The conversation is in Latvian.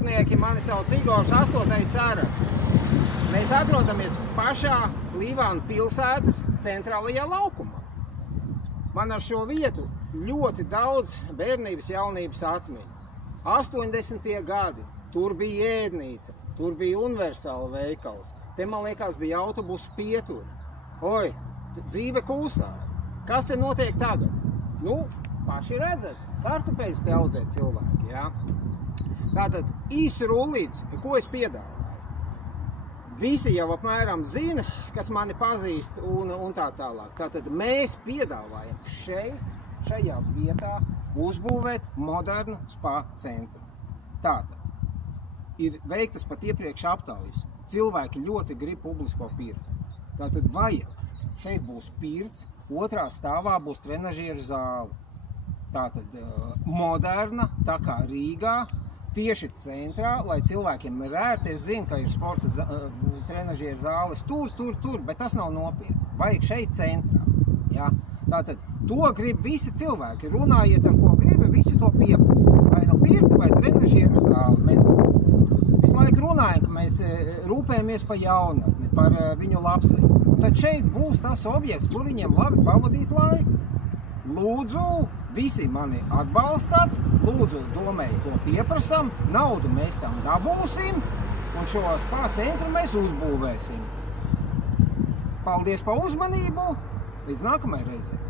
valodnieki, mani sauc Igors, 8. saraksts. Mēs atrodamies pašā Līvānu pilsētas centrālajā laukumā. Man ar šo vietu ļoti daudz bērnības jaunības atmiņu. 80. gadi, tur bija ēdnīca, tur bija universāla veikals. Te, man liekas, bija autobusu pieturi. Oi, dzīve kūsāja. Kas te notiek tagad? Nu, paši redzat, kartupeļus te audzē cilvēki, jā. Tātad īsi rullīts, ko es piedāvāju. Visi jau apmēram zina, kas mani pazīst un tā tālāk. Tātad mēs piedāvājam šajā vietā uzbūvēt modernu spa centru. Tātad ir veiktas pat iepriekš aptaujas. Cilvēki ļoti grib publisko pirti. Tātad vajag. Šeit būs pirts, otrā stāvā būs trenažieru zāle. Tātad moderna, tā kā Rīgā, tieši centrā, lai cilvēkiem ir ērti. Es zinu, ka ir sporta trenažieru zāles tur, bet tas nav nopietni. Vajag šeit centrā. Ja? Tātad to grib visi cilvēki. Runājiet ar ko gribi, visi to pieprasa. Vai no pirti vai trenažieru zāle. Mēs visu laiku runājam, ka mēs rūpējamies par jaunatni, par viņu labsajūtu. Un tad šeit būs tas objekts, kur viņiem labi pavadīt laiku. Lūdzu, visi mani atbalstat, lūdzu, domēji, to pieprasam, naudu mēs tam dabūsim, un šo spa centru mēs uzbūvēsim. Paldies par uzmanību, līdz nākamajai reizei!